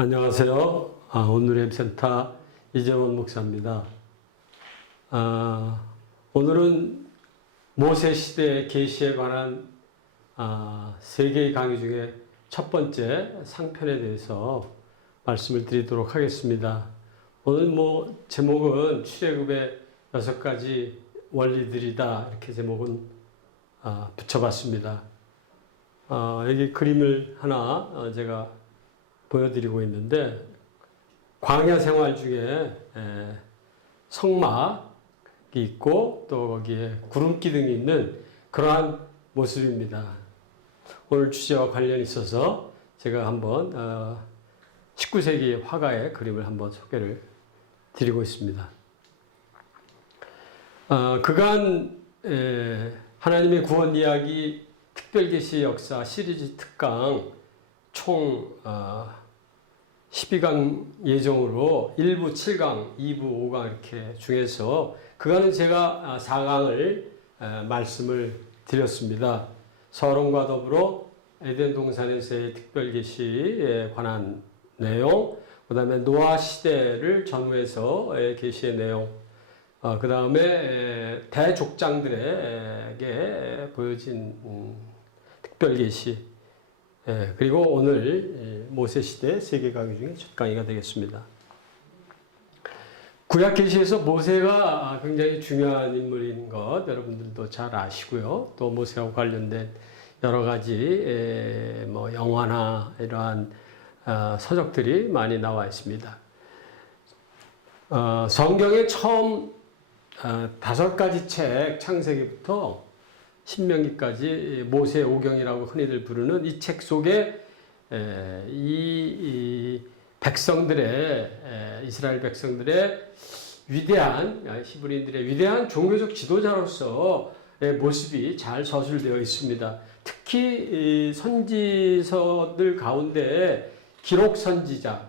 안녕하세요. 오늘의 센터 이재원 목사입니다. 오늘은 모세 시대 계시에 관한 세 개의 강의 중에 첫 번째 상편에 대해서 말씀을 드리도록 하겠습니다. 오늘 제목은 출애굽의 6가지 원리들이다, 이렇게 제목은 붙여봤습니다. 여기 그림을 하나 제가 보여드리고 있는데, 광야 생활 중에 성막이 있고 또 거기에 구름기 등이 있는 그러한 모습입니다. 오늘 주제와 관련이 있어서 제가 한번 19세기 화가의 그림을 한번 소개를 드리고 있습니다. 그간 하나님의 구원 이야기 특별계시 역사 시리즈 특강 총 12강 예정으로 1부 7강, 2부 5강 이렇게 중에서 그간은 제가 4강을 말씀을 드렸습니다. 서론과 더불어 에덴 동산에서의 특별계시에 관한 내용, 그 다음에 노아 시대를 전후해서의 계시의 내용, 그 다음에 대족장들에게 보여진 특별계시, 그리고 오늘 모세 시대 세계 강의 중에 첫 강의가 되겠습니다. 구약 계시에서 모세가 굉장히 중요한 인물인 것 여러분들도 잘 아시고요. 또 모세와 관련된 여러 가지 영화나 이러한 서적들이 많이 나와 있습니다. 성경의 처음 5가지 책, 창세기부터 신명기까지 모세 오경이라고 흔히들 부르는 이 책 속에 이 백성들의, 이스라엘 백성들의 위대한, 히브리인들의 위대한 종교적 지도자로서의 모습이 잘 서술되어 있습니다. 특히 선지서들 가운데 기록 선지자,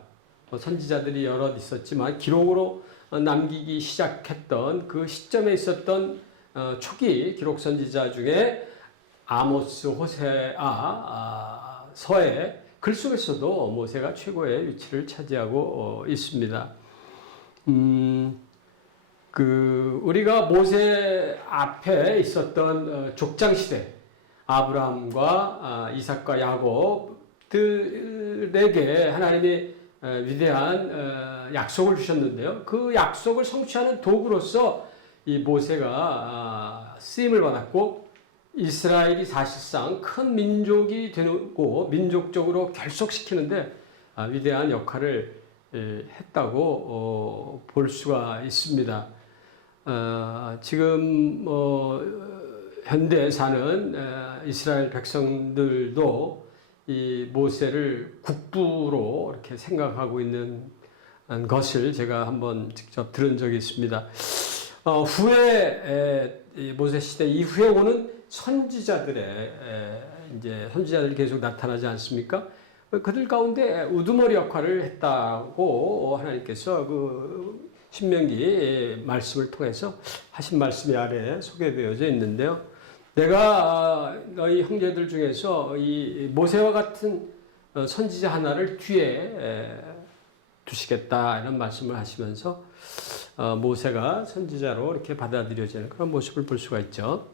선지자들이 여럿 있었지만 기록으로 남기기 시작했던 그 시점에 있었던 초기 기록 선지자 중에 아모스, 호세아, 서해 글 속에서도 모세가 최고의 위치를 차지하고 있습니다. 우리가 모세 앞에 있었던 족장 시대, 아브라함과 이삭과 야곱들에게 하나님이 위대한 약속을 주셨는데요. 그 약속을 성취하는 도구로서 이 모세가 쓰임을 받았고, 이스라엘이 사실상 큰 민족이 되고 민족적으로 결속시키는데 위대한 역할을 했다고 볼 수가 있습니다. 지금 현대에 사는 이스라엘 백성들도 이 모세를 국부로 이렇게 생각하고 있는 것을 제가 한번 직접 들은 적이 있습니다. 후에 모세 시대 이후에 오는 선지자들의 선지자들이 계속 나타나지 않습니까? 그들 가운데 우두머리 역할을 했다고 하나님께서 그 신명기 말씀을 통해서 하신 말씀이 아래에 소개되어져 있는데요. 내가 너희 형제들 중에서 이 모세와 같은 선지자 하나를 뒤에 두시겠다, 이런 말씀을 하시면서 모세가 선지자로 이렇게 받아들여지는 그런 모습을 볼 수가 있죠.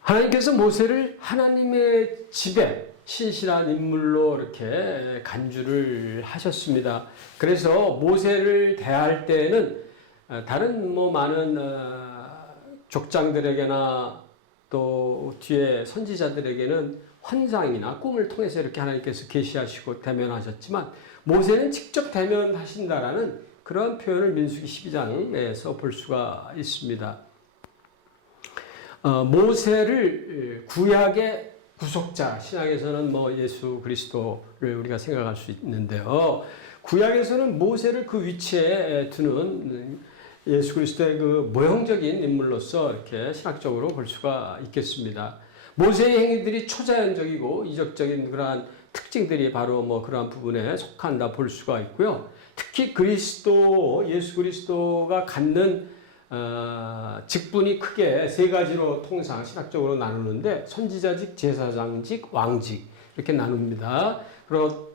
하나님께서 모세를 하나님의 집에 신실한 인물로 이렇게 간주를 하셨습니다. 그래서 모세를 대할 때에는 다른 많은 족장들에게나 또 뒤에 선지자들에게는 환상이나 꿈을 통해서 이렇게 하나님께서 계시하시고 대면하셨지만, 모세는 직접 대면하신다라는 그런 표현을 민수기 12장에서 볼 수가 있습니다. 모세를 구약의 구속자, 신약에서는 예수 그리스도를 우리가 생각할 수 있는데요. 구약에서는 모세를 그 위치에 두는 예수 그리스도의 그 모형적인 인물로서 이렇게 신학적으로 볼 수가 있겠습니다. 모세의 행위들이 초자연적이고 이적적인 그러한 특징들이 바로 그러한 부분에 속한다 볼 수가 있고요. 특히 예수 그리스도가 갖는 직분이 크게 세 가지로 통상 신학적으로 나누는데, 선지자직, 제사장직, 왕직 이렇게 나눕니다.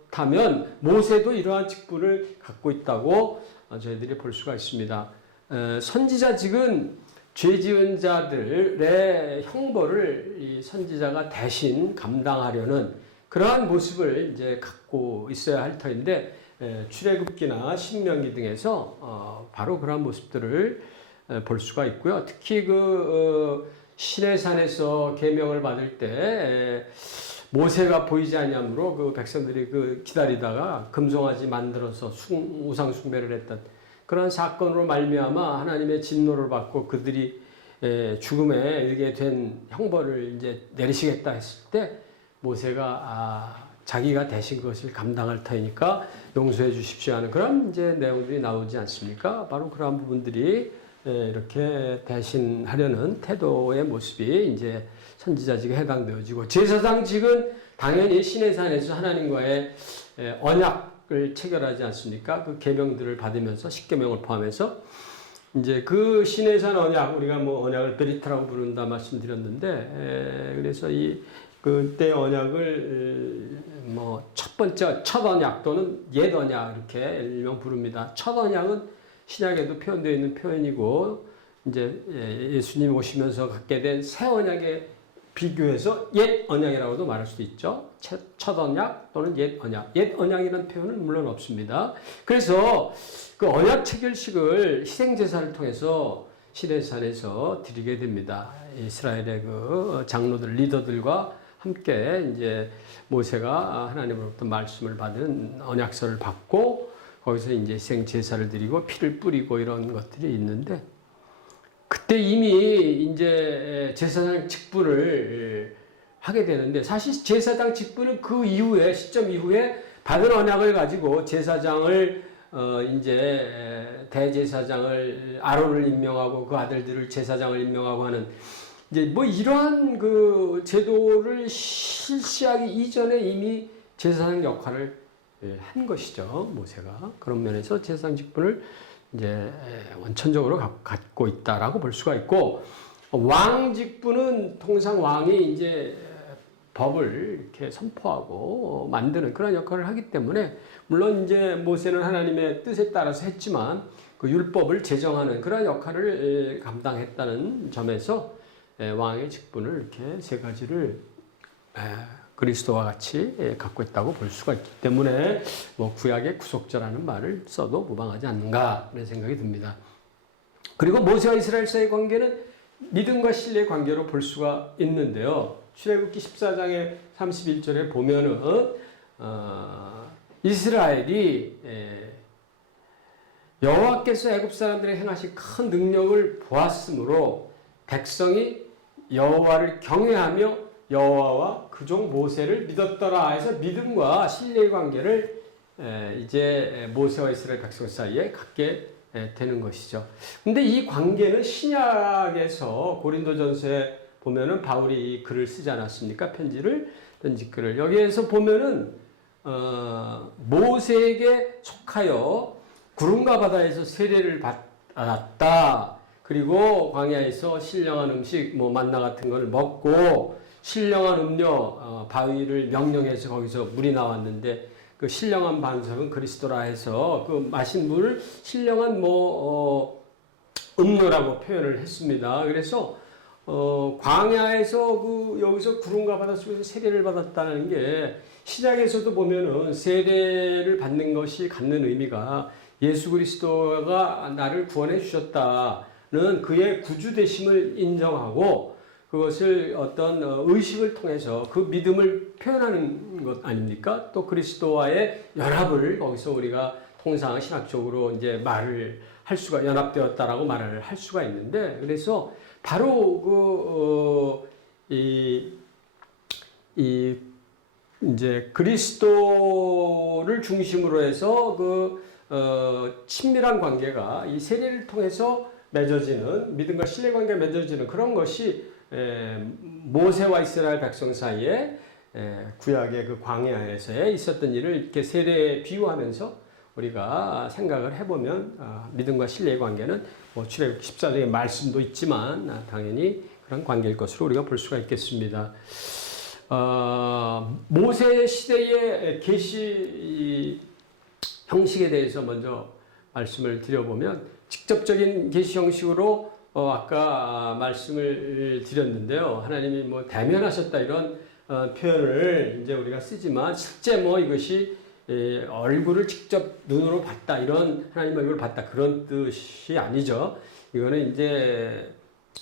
그렇다면 모세도 이러한 직분을 갖고 있다고 저희들이 볼 수가 있습니다. 선지자직은 죄 지은 자들의 형벌을 이 선지자가 대신 감당하려는 그러한 모습을 이제 갖고 있어야 할 터인데, 출애굽기나 신명기 등에서 바로 그러한 모습들을 볼 수가 있고요. 특히 시내산에서 계명을 받을 때 모세가 보이지 않냐므로 그 백성들이 기다리다가 금송아지 만들어서 우상 숭배를 했던 그런 사건으로 말미암아 하나님의 진노를 받고 그들이 죽음에 이르게 된 형벌을 이제 내리시겠다 했을 때 모세가 자기가 대신 그것을 감당할 터이니까 용서해 주십시오 하는 그런 이제 내용들이 나오지 않습니까? 바로 그러한 부분들이 이렇게 대신하려는 태도의 모습이 이제 선지자직에 해당되어지고, 제사장직은 당연히 시내산에서 하나님과의 언약을 체결하지 않습니까? 그 계명들을 받으면서 십계명을 포함해서 이제 그 시내산 언약, 우리가 뭐 언약을 베리트라고 부른다 말씀드렸는데, 그래서 그때 언약을 뭐 첫 언약 또는 옛 언약 이렇게 일명 부릅니다. 첫 언약은 신약에도 표현되어 있는 표현이고, 이제 예수님 오시면서 갖게 된 새 언약에 비교해서 옛 언약이라고도 말할 수도 있죠. 첫 언약 또는 옛 언약. 옛 언약이라는 표현은 물론 없습니다. 그래서 그 언약 체결식을 희생제사를 통해서 시내산에서 드리게 됩니다. 이스라엘의 그 장로들, 리더들과 함께 이제 모세가 하나님으로부터 말씀을 받은 언약서를 받고 거기서 이제 희생 제사를 드리고 피를 뿌리고 이런 것들이 있는데, 그때 이미 이제 제사장 직분을 하게 되는데, 사실 제사장 직분은 그 이후에 시점 이후에 받은 언약을 가지고 제사장을 이제 대제사장을 아론을 임명하고 그 아들들을 제사장을 임명하고 하는 이제 뭐 이러한 그 제도를 실시하기 이전에 이미 제사장 역할을 한 것이죠, 모세가. 그런 면에서 제사장 직분을 이제 원천적으로 갖고 있다라고 볼 수가 있고, 왕 직분은 통상 왕이 이제 법을 이렇게 선포하고 만드는 그런 역할을 하기 때문에, 물론 이제 모세는 하나님의 뜻에 따라서 했지만 그 율법을 제정하는 그런 역할을 감당했다는 점에서 왕의 직분을 이렇게 세 가지를 그리스도와 같이 갖고 있다고 볼 수가 있기 때문에 뭐 구약의 구속자라는 말을 써도 무방하지 않는가 그런 생각이 듭니다. 그리고 모세와 이스라엘 사이의 관계는 믿음과 신뢰의 관계로 볼 수가 있는데요. 출애굽기 14장의 31절에 보면은 이스라엘이 여호와께서 애굽 사람들의 행하신 큰 능력을 보았으므로 백성이 여호와를 경외하며 여호와와 그종 모세를 믿었더라 해서 믿음과 신뢰의 관계를 이제 모세와 이스라엘 백성 사이에 갖게 되는 것이죠. 근데 이 관계는 신약에서 고린도전서에 보면은 바울이 이 글을 쓰지 않았습니까? 편지글을. 여기에서 보면은 모세에게 속하여 구름과 바다에서 세례를 받았다. 그리고 광야에서 신령한 음식, 뭐 만나 같은 걸 먹고 신령한 음료, 바위를 명령해서 거기서 물이 나왔는데 그 신령한 반석은 그리스도라 해서 그 마신 물을 신령한 음료라고 표현을 했습니다. 그래서 광야에서 여기서 구름과 바다 속에서 세례를 받았다는 게, 신약에서도 보면은 세례를 받는 것이 갖는 의미가 예수 그리스도가 나를 구원해 주셨다는 그의 구주 되심을 인정하고 그것을 어떤 의식을 통해서 그 믿음을 표현하는 것 아닙니까? 또 그리스도와의 연합을 거기서 우리가 통상 신학적으로 이제 말을 할 수가, 연합되었다라고 말을 할 수가 있는데, 그래서 바로 이제 그리스도를 중심으로 해서 친밀한 관계가 이 세례를 통해서 맺어지는, 믿음과 신뢰 관계가 맺어지는 그런 것이 모세와 이스라엘 백성 사이에 구약의 그 광야에서의 있었던 일을 이렇게 세례에 비유하면서 우리가 생각을 해보면 믿음과 신뢰의 관계는 출애굽기 14장의 말씀도 있지만 당연히 그런 관계일 것으로 우리가 볼 수가 있겠습니다. 모세 시대의 계시 형식에 대해서 먼저 말씀을 드려보면 직접적인 계시 형식으로 아까 말씀을 드렸는데요. 하나님이 뭐 대면하셨다 이런 표현을 이제 우리가 쓰지만 실제 뭐 이것이 얼굴을 직접 눈으로 봤다 이런 하나님 얼굴을 봤다 그런 뜻이 아니죠. 이거는 이제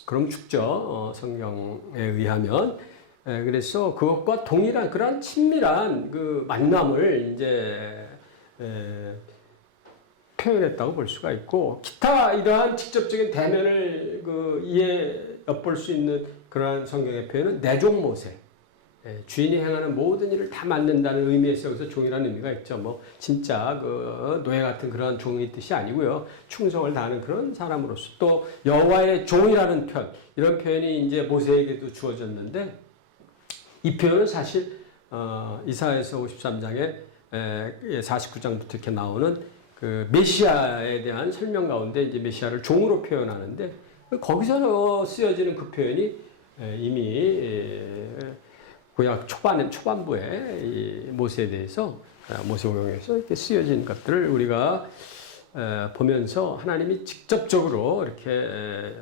그럼 죽죠. 성경에 의하면. 그래서 그것과 동일한 그런 친밀한 그 만남을 이제 표현했다고 볼 수가 있고, 기타 이러한 직접적인 대면을 엿볼 수 있는 그러한 성경의 표현은 내종 모세, 주인이 행하는 모든 일을 다 맡는다는 의미에서 여기서 종이라는 의미가 있죠. 뭐 진짜 그 노예 같은 그런 종의 뜻이 아니고요, 충성을 다하는 그런 사람으로서. 또 여호와의 종이라는 표현, 이런 표현이 이제 모세에게도 주어졌는데, 이 표현은 사실 이사야서 53장에 49장부터 이렇게 나오는 그 메시아에 대한 설명 가운데 이제 메시아를 종으로 표현하는데, 거기서 쓰여지는 그 표현이 이미 구약 초반부에 이 모세에 대해서 모세오경에서 이렇게 쓰여진 것들을 우리가 보면서 하나님이 직접적으로 이렇게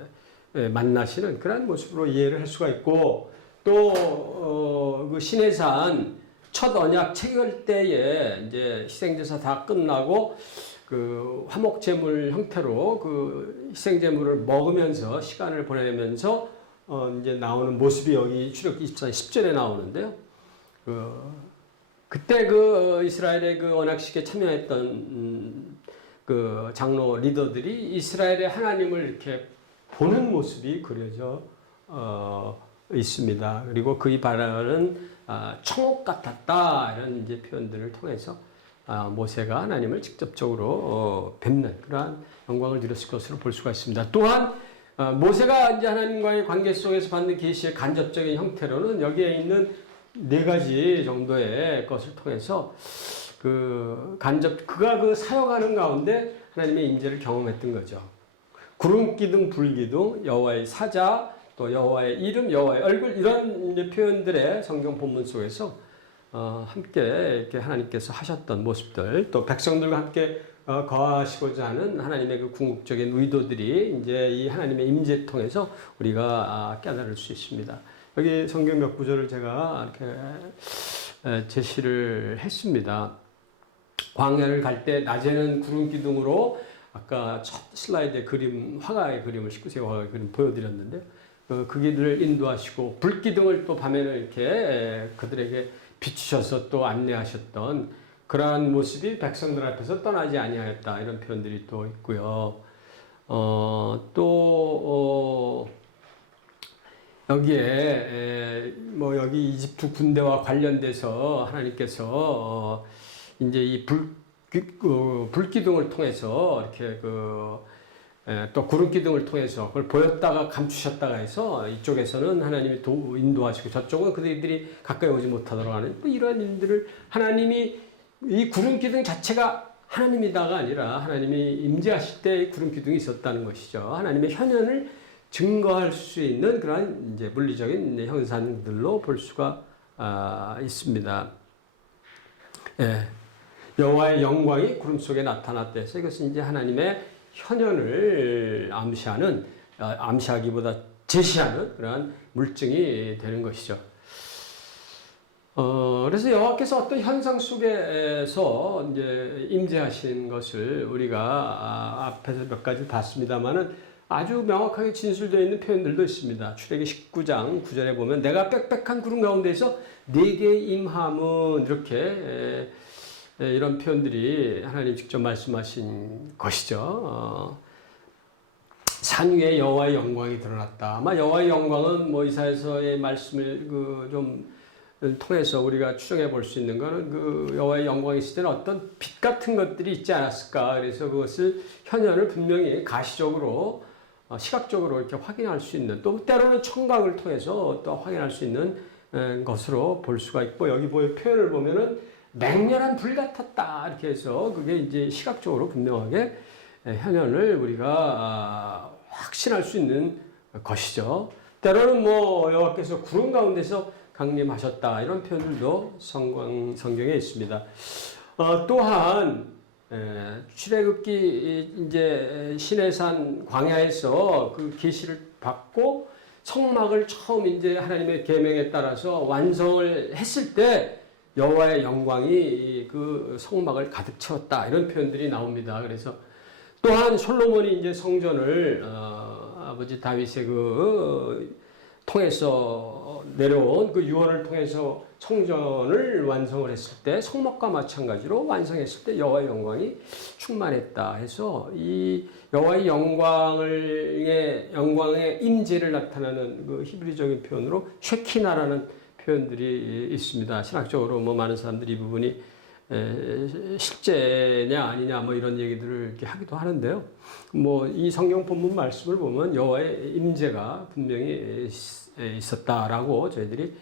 만나시는 그런 모습으로 이해를 할 수가 있고, 또 그 시내산 첫 언약 체결 때에 이제 희생제사 다 끝나고 그 화목제물 형태로 그 희생제물을 먹으면서 시간을 보내면서 이제 나오는 모습이 여기 출애굽기 24장 10절에 나오는데요. 그때 그 이스라엘의 그 언약식에 참여했던 그 장로 리더들이 이스라엘의 하나님을 이렇게 보는 모습이 그려져 있습니다. 그리고 그의 발언은 청옥 같았다 이런 이제 표현들을 통해서 모세가 하나님을 직접적으로 뵙는 그러한 영광을 누렸을 것으로 볼 수가 있습니다. 또한 모세가 이제 하나님과의 관계 속에서 받는 계시의 간접적인 형태로는 여기에 있는 네 가지 정도의 것을 통해서 그가 그 사역하는 가운데 하나님의 임재를 경험했던 거죠. 구름 기둥, 불 기둥, 여호와의 사자, 또 여호와의 이름, 여호와의 얼굴, 이런 표현들의 성경 본문 속에서 함께 이렇게 하나님께서 하셨던 모습들, 또 백성들과 함께 거하시고자 하는 하나님의 그 궁극적인 의도들이 이제 이 하나님의 임재 통해서 우리가 깨달을 수 있습니다. 여기 성경 몇 구절을 제가 이렇게 제시를 했습니다. 광야를 갈 때 낮에는 구름 기둥으로 아까 첫 슬라이드의 그림, 화가의 그림을 19세기 화가의 그림 보여드렸는데요. 그 길을 인도하시고 불기둥을 또 밤에는 이렇게 그들에게 비추셔서 또 안내하셨던 그러한 모습이 백성들 앞에서 떠나지 아니하였다 이런 표현들이 또 있고요. 여기에 뭐 여기 이집트 군대와 관련돼서 하나님께서 이제 이 불기둥을 통해서 이렇게 또 구름기둥을 통해서 그걸 보였다가 감추셨다가 해서 이쪽에서는 하나님이 인도하시고 저쪽은 그들이 가까이 오지 못하도록 하는 이러한 일들을 하나님이 이 구름기둥 자체가 하나님이다가 아니라 하나님이 임재하실 때 구름기둥이 있었다는 것이죠. 하나님의 현현을 증거할 수 있는 그러한 이제 물리적인 현상들로 볼 수가 있습니다. 예. 여호와의 영광이 구름 속에 나타났다 해서 이것은 이제 하나님의 현현을 암시하기보다 제시하는 그러한 물증이 되는 것이죠. 그래서 여호와께서 어떤 현상 속에서 이제 임재하신 것을 우리가 앞에서 몇 가지 봤습니다만은 아주 명확하게 진술되어 있는 표현들도 있습니다. 출애굽기 19장 9절에 보면 내가 빽빽한 구름 가운데서 네게 임함은 이렇게 이런 표현들이 하나님 직접 말씀하신 것이죠. 산 위에 여호와의 영광이 드러났다. 아마 여호와의 영광은 뭐 이사야서의 말씀을 좀 통해서 우리가 추정해 볼 수 있는 것은 그 여호와의 영광이 있을 때는 어떤 빛 같은 것들이 있지 않았을까. 그래서 그것을 현현을 분명히 가시적으로 시각적으로 이렇게 확인할 수 있는, 또 때로는 청각을 통해서 또 확인할 수 있는 것으로 볼 수가 있고, 여기 표현을 보면은 맹렬한 불 같았다 이렇게 해서 그게 이제 시각적으로 분명하게 현현을 우리가 확신할 수 있는 것이죠. 때로는 뭐 여호와께서 구름 가운데서 강림하셨다. 이런 표현들도 성경에 있습니다. 또한 출애굽기 이제 시내산 광야에서 그 계시를 받고 성막을 처음 이제 하나님의 계명에 따라서 완성을 했을 때 여호와의 영광이 그 성막을 가득 채웠다. 이런 표현들이 나옵니다. 그래서 또한 솔로몬이 이제 성전을 아버지 다윗의 통해서 내려온 그 유언을 통해서 성전을 완성을 했을 때 성막과 마찬가지로 완성했을 때 여호와의 영광이 충만했다 해서 이 여호와의 영광의 임재를 나타내는 그 히브리적인 표현으로 쉐키나라는 표현들이 있습니다. 신학적으로 많은 사람들이 이 부분이 실제냐 아니냐 이런 얘기들을 이렇게 하기도 하는데요. 이 성경 본문 말씀을 보면 여호와의 임재가 분명히 있었다라고 저희들이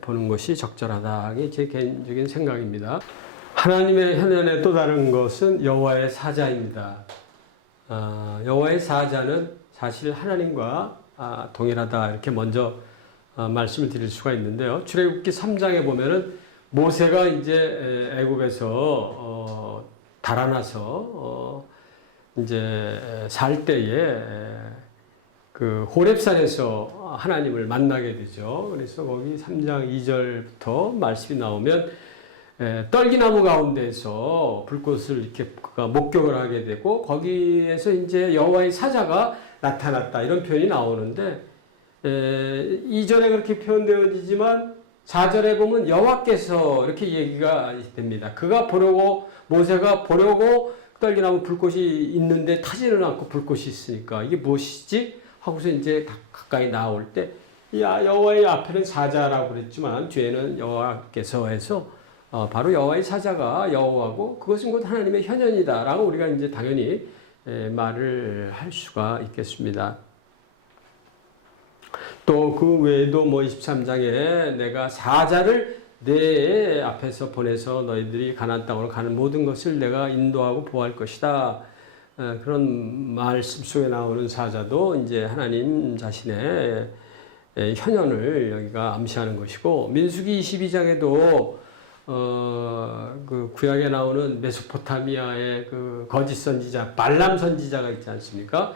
보는 것이 적절하다는 제 개인적인 생각입니다. 하나님의 현현의 또 다른 것은 여호와의 사자입니다. 여호와의 사자는 사실 하나님과 동일하다 이렇게 먼저 말씀을 드릴 수가 있는데요. 출애굽기 3장에 보면은 모세가 이제 애굽에서 달아나서 이제 살 때에 그 호렙산에서 하나님을 만나게 되죠. 그래서 거기 3장 2절부터 말씀이 나오면 떨기나무 가운데서 불꽃을 이렇게 목격을 하게 되고 거기에서 이제 여호와의 사자가 나타났다 이런 표현이 나오는데 2절에 그렇게 표현되어지지만 4절에 보면 여호와께서 이렇게 얘기가 됩니다. 그가 보려고 모세가 보려고 떨기나무 불꽃이 있는데 타지는 않고 불꽃이 있으니까 이게 무엇이지? 하고서 이제 가까이 나올 때 여호와의 앞에는 사자라고 그랬지만 뒤에는 여호와께서 해서 바로 여호와의 사자가 여호와고 그것은 곧 하나님의 현현이다라고 우리가 이제 당연히 말을 할 수가 있겠습니다. 또 그 외에도 23장에 내가 사자를 내 앞에서 보내서 너희들이 가나안 땅으로 가는 모든 것을 내가 인도하고 보호할 것이다. 그런 말씀 속에 나오는 사자도 이제 하나님 자신의 현현을 여기가 암시하는 것이고 민수기 22장에도 그 구약에 나오는 메소포타미아의 그 거짓 선지자 발람 선지자가 있지 않습니까?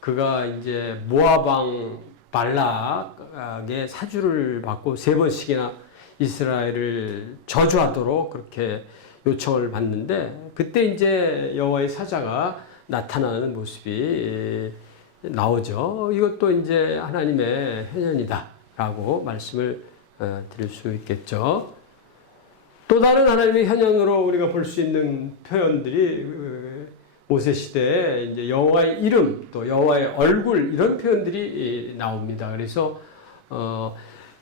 그가 이제 모압 왕 발락의 사주를 받고 3번씩이나 이스라엘을 저주하도록 그렇게 요청을 받는데 그때 이제 여호와의 사자가 나타나는 모습이 나오죠. 이것도 이제 하나님의 현현이다라고 말씀을 드릴 수 있겠죠. 또 다른 하나님의 현현으로 우리가 볼 수 있는 표현들이 모세 시대에 이제 여호와의 이름 또 여호와의 얼굴 이런 표현들이 나옵니다. 그래서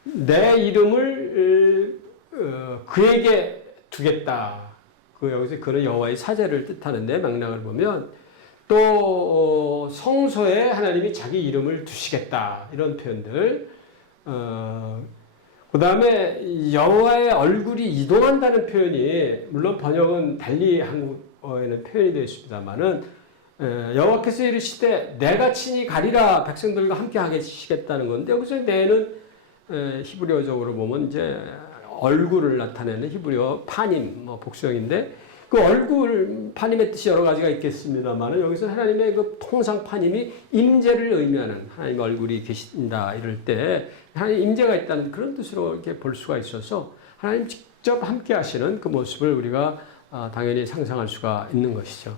내 이름을 그에게 두겠다. 여기서 그는 여호와의 사자를 뜻하는데 맥락을 보면 또 성소에 하나님이 자기 이름을 두시겠다 이런 표현들. 그 다음에 여호와의 얼굴이 이동한다는 표현이 물론 번역은 달리 한국어에는 표현이 되어 있습니다만은 여호와께서 이르시되 내가 친히 가리라 백성들과 함께 하시겠다는 건데 여기서 내는 히브리어적으로 보면 이제 얼굴을 나타내는 히브리어 파님 복수형인데 그 얼굴 파님의 뜻이 여러 가지가 있겠습니다만은 여기서 하나님의 그 통상 파님이 임재를 의미하는 하나님의 얼굴이 계신다 이럴 때 하나님 임재가 있다는 그런 뜻으로 이렇게 볼 수가 있어서 하나님 직접 함께 하시는 그 모습을 우리가 당연히 상상할 수가 있는 것이죠.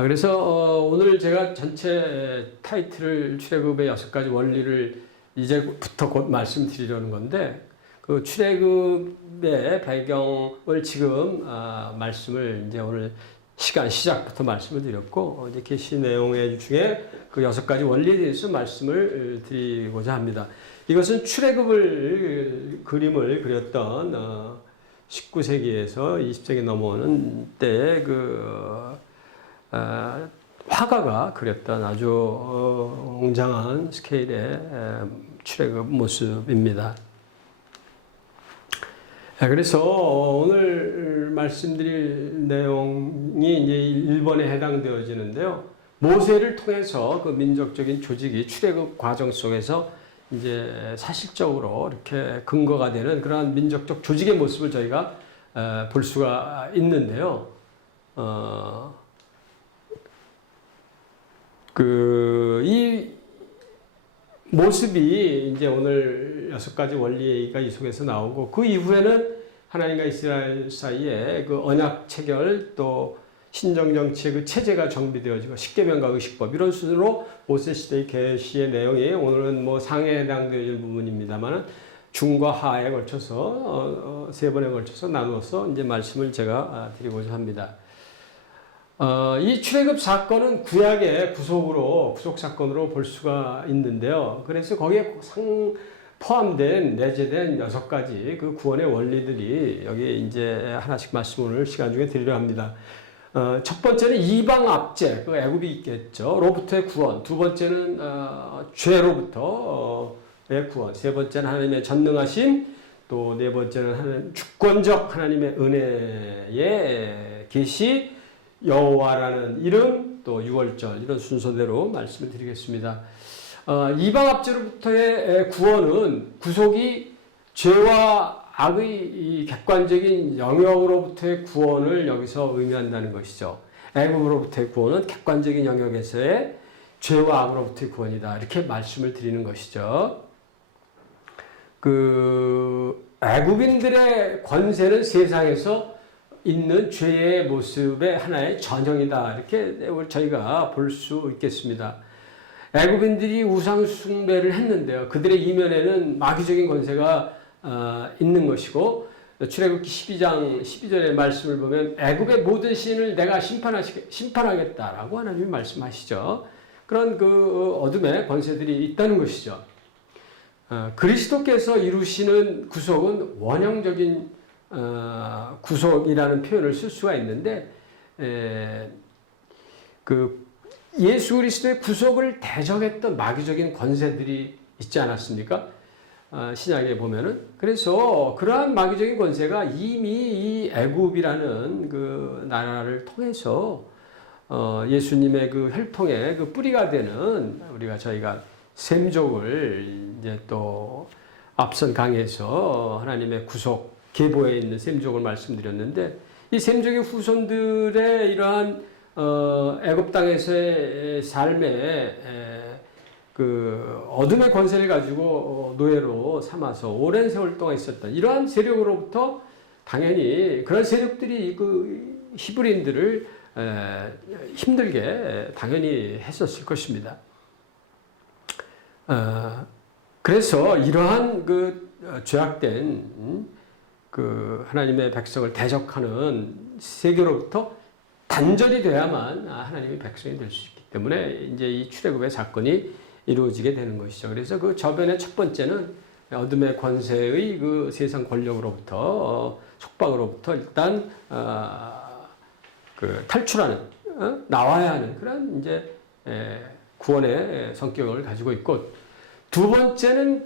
그래서 오늘 제가 전체 타이틀을 출애굽의 6가지 원리를 이제부터 곧 말씀드리려는 건데 그 출애굽의 배경을 지금 말씀을 이제 오늘 시간 시작부터 말씀을 드렸고 이제 계시 내용의 중에 그 6가지 원리에 대해서 말씀을 드리고자 합니다. 이것은 출애굽을 그림을 그렸던 19세기에서 20세기 넘어오는 때의 그 화가가 그렸던 아주 웅장한 스케일의 출애굽 모습입니다. 그래서 오늘 말씀드릴 내용이 이제 1번에 해당되어지는데요. 모세를 통해서 그 민족적인 조직이 출애굽 과정 속에서 이제 사실적으로 이렇게 근거가 되는 그러한 민족적 조직의 모습을 저희가 볼 수가 있는데요. 이 모습이 이제 오늘 6가지 원리가 이 속에서 나오고, 그 이후에는 하나님과 이스라엘 사이에 그 언약 체결, 또 신정 정치의 그 체제가 정비되어지고 십계명과 의식법, 이런 순으로 모세 시대의 계시의 내용이 오늘은 뭐 상해에 해당되는 부분입니다만은 중과 하에 걸쳐서 3번에 걸쳐서 나누어서 이제 말씀을 제가 드리고자 합니다. 이 출애굽 사건은 구약의 구속 사건으로 볼 수가 있는데요. 그래서 거기에 포함된 내재된 6가지 그 구원의 원리들이 여기 이제 하나씩 말씀을 시간 중에 드리려 합니다. 첫 번째는 이방 압제, 그 애굽이 있겠죠. 로부터의 구원. 두 번째는 죄로부터의 구원. 세 번째는 하나님의 전능하심. 또 네 번째는 주권적 하나님의 은혜의 계시, 여호와라는 이름, 또 유월절, 이런 순서대로 말씀을 드리겠습니다. 이방 압제로부터의 구원은 구속이 죄와 악의 이 객관적인 영역으로부터의 구원을 여기서 의미한다는 것이죠. 애굽으로부터의 구원은 객관적인 영역에서의 죄와 악으로부터의 구원이다, 이렇게 말씀을 드리는 것이죠. 애굽인들의 권세는 세상에서 있는 죄의 모습의 하나의 전형이다, 이렇게 저희가 볼 수 있겠습니다. 애굽인들이 우상 숭배를 했는데요. 그들의 이면에는 마귀적인 권세가 있는 것이고, 출애굽기 12장 12절의 말씀을 보면 애굽의 모든 신을 내가 심판하겠다라고 하나님이 말씀하시죠. 그런 그 어둠의 권세들이 있다는 것이죠. 그리스도께서 이루시는 구속은 원형적인 구속이라는 표현을 쓸 수가 있는데, 예수 그리스도의 구속을 대적했던 마귀적인 권세들이 있지 않았습니까? 신약에 보면은. 그래서 그러한 마귀적인 권세가 이미 이 애굽이라는 그 나라를 통해서 예수님의 그 혈통의 그 뿌리가 되는 저희가 셈족을 이제 또 앞선 강의에서 하나님의 구속 계보에 있는 셈족을 말씀드렸는데, 이 셈족의 후손들의 이러한 애굽 땅에서의 삶에 그 어둠의 권세를 가지고 노예로 삼아서 오랜 세월 동안 있었던 이러한 세력으로부터 당연히 그런 세력들이 그 히브리인들을 힘들게 당연히 했었을 것입니다. 그래서 이러한 그 죄악된 그 하나님의 백성을 대적하는 세계로부터 단절이 돼야만 하나님의 백성이 될 수 있기 때문에 이제 이 출애굽의 사건이 이루어지게 되는 것이죠. 그래서 그 저변의 첫 번째는 어둠의 권세의 그 세상 권력으로부터 속박으로부터 일단 그 탈출하는, 나와야 하는 그런 이제 구원의 성격을 가지고 있고, 두 번째는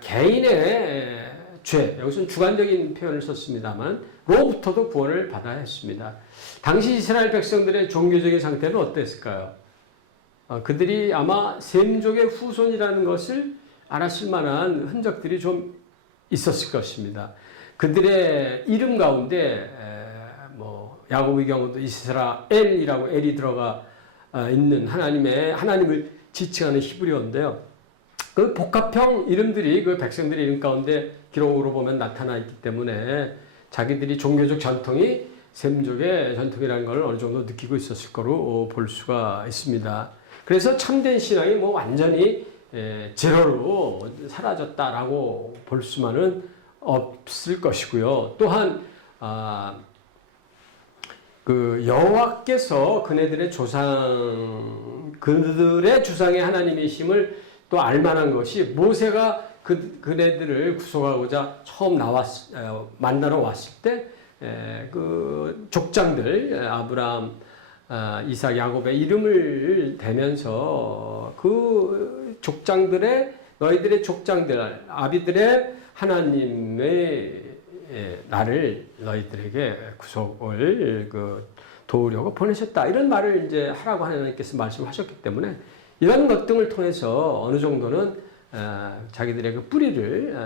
개인의 죄, 여기서는 주관적인 표현을 썼습니다만 로부터도 구원을 받아야 했습니다. 당시 이스라엘 백성들의 종교적인 상태는 어땠을까요? 그들이 아마 셈족의 후손이라는 것을 알았을 만한 흔적들이 좀 있었을 것입니다. 그들의 이름 가운데 야곱의 경우도 이스라엘이라고 엘이 들어가 있는 하나님을 지칭하는 히브리어인데요. 그 복합형 이름들이 그 백성들의 이름 가운데 기록으로 보면 나타나 있기 때문에 자기들이 종교적 전통이 셈족의 전통이라는 걸 어느 정도 느끼고 있었을 거로 볼 수가 있습니다. 그래서 참된 신앙이 완전히 제로로 사라졌다라고 볼 수만은 없을 것이고요. 또한 그 여호와께서 그들의 주상의 하나님이심을 또 알만한 것이, 모세가 그네들을 구속하고자 처음 만나러 왔을 때 그 족장들 아브라함, 이삭, 야곱의 이름을 대면서 그 족장들의 너희들의 족장들 아비들의 하나님의 나를 너희들에게 구속을 도우려고 보내셨다, 이런 말을 이제 하라고 하나님께서 말씀하셨기 때문에 이런 것 등을 통해서 어느 정도는 자기들의 그 뿌리를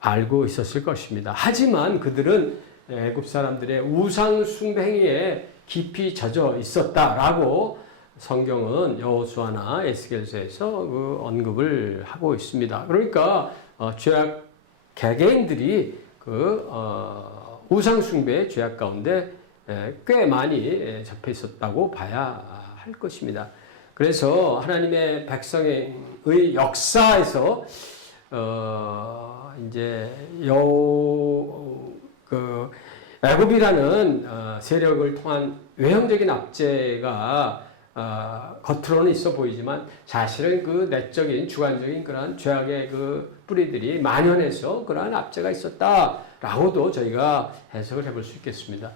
알고 있었을 것입니다. 하지만 그들은 애굽 사람들의 우상 숭배 행위에 깊이 젖어 있었다라고 성경은 여호수아나 에스겔서에서 그 언급을 하고 있습니다. 그러니까 죄악 개개인들이 그 우상 숭배의 죄악 가운데 꽤 많이 접해 있었다고 봐야 할 것입니다. 그래서 하나님의 백성의 역사에서 이제 애굽이라는 세력을 통한 외형적인 압제가 겉으로는 있어 보이지만 사실은 그 내적인 주관적인 그러한 죄악의 그 뿌리들이 만연해서 그러한 압제가 있었다라고도 저희가 해석을 해볼 수 있겠습니다.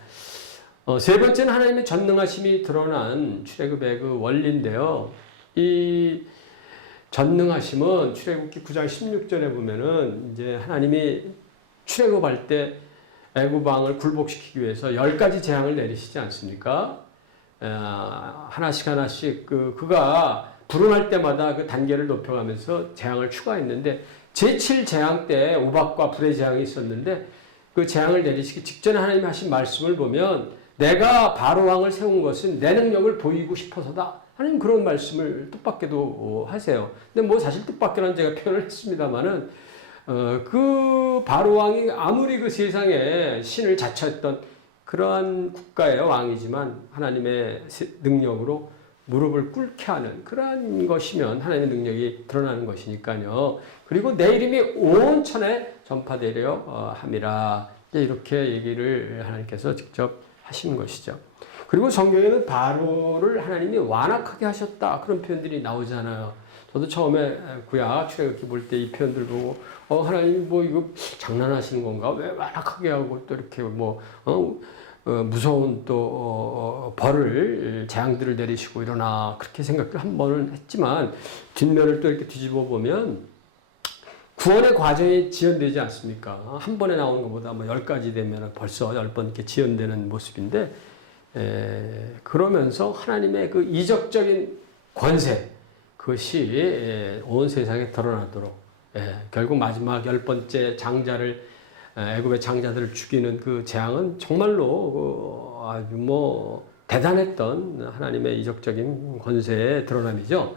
세 번째는 하나님의 전능하심이 드러난 출애굽의 그 원리인데요. 이 전능하심은 출애굽기 9장 16절에 보면은 이제 하나님이 출애굽할 때 애굽 왕을 굴복시키기 위해서 10가지 재앙을 내리시지 않습니까? 하나씩 그가 불응할 때마다 그 단계를 높여가면서 재앙을 추가했는데 제7 재앙 때 우박과 불의 재앙이 있었는데 그 재앙을 내리시기 직전에 하나님이 하신 말씀을 보면 내가 바로 왕을 세운 것은 내 능력을 보이고 싶어서다. 하나님 그런 말씀을 뜻밖에도 하세요. 근데 뭐 사실 뜻밖에는 제가 표현을 했습니다만은 그 바로 왕이 아무리 그 세상에 신을 자처했던 그러한 국가의 왕이지만 하나님의 능력으로 무릎을 꿇게 하는 그러한 것이면 하나님의 능력이 드러나는 것이니까요. 그리고 내 이름이 온 천에 전파되려 함이라. 이렇게 얘기를 하나님께서 직접 하신 것이죠. 그리고 성경에는 바로를 하나님이 완악하게 하셨다. 그런 표현들이 나오잖아요. 저도 처음에 구약 출애굽기 볼 때 이 표현들 보고 하나님 뭐 이거 장난하시는 건가? 왜 완악하게 하고 또 이렇게 무서운 또 벌을 재앙들을 내리시고 이러나 그렇게 생각을 한 번은 했지만 뒷면을 또 이렇게 뒤집어 보면 구원의 과정이 지연되지 않습니까? 한 번에 나오는 것보다 뭐 10가지 되면 벌써 10번 이렇게 지연되는 모습인데 그러면서 하나님의 그 이적적인 권세 그것이 온 세상에 드러나도록 결국 마지막 10번째 장자를 애굽의 장자들을 죽이는 그 재앙은 정말로 아주 뭐 대단했던 하나님의 이적적인 권세의 드러남이죠.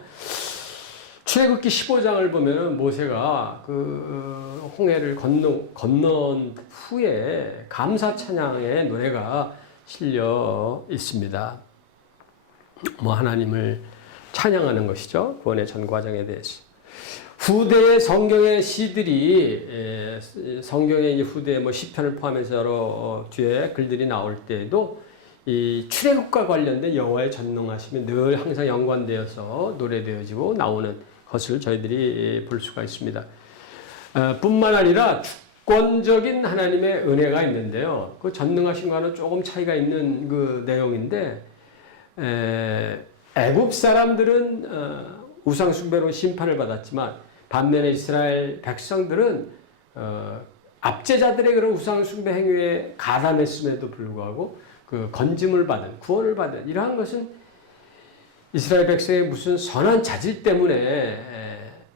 출애굽기 15장을 보면은 모세가 그 홍해를 건넌 후에 감사 찬양의 노래가 실려 있습니다. 뭐 하나님을 찬양하는 것이죠. 구원의 전 과정에 대해서. 후대의 성경의 시들이 성경의 후대 뭐 시편을 포함해서 여러 뒤에 글들이 나올 때에도 이 출애굽과 관련된 여호와의 전능하심이 늘 항상 연관되어서 노래되어지고 나오는 것을 저희들이 볼 수가 있습니다. 뿐만 아니라 주권적인 하나님의 은혜가 있는데요. 그 전능하심과는 조금 차이가 있는 그 내용인데 애굽 사람들은 우상 숭배로 심판을 받았지만 반면에 이스라엘 백성들은 압제자들의 그런 우상 숭배 행위에 가담했음에도 불구하고 그 건짐을 받은 구원을 받은 이러한 것은 이스라엘 백성의 무슨 선한 자질 때문에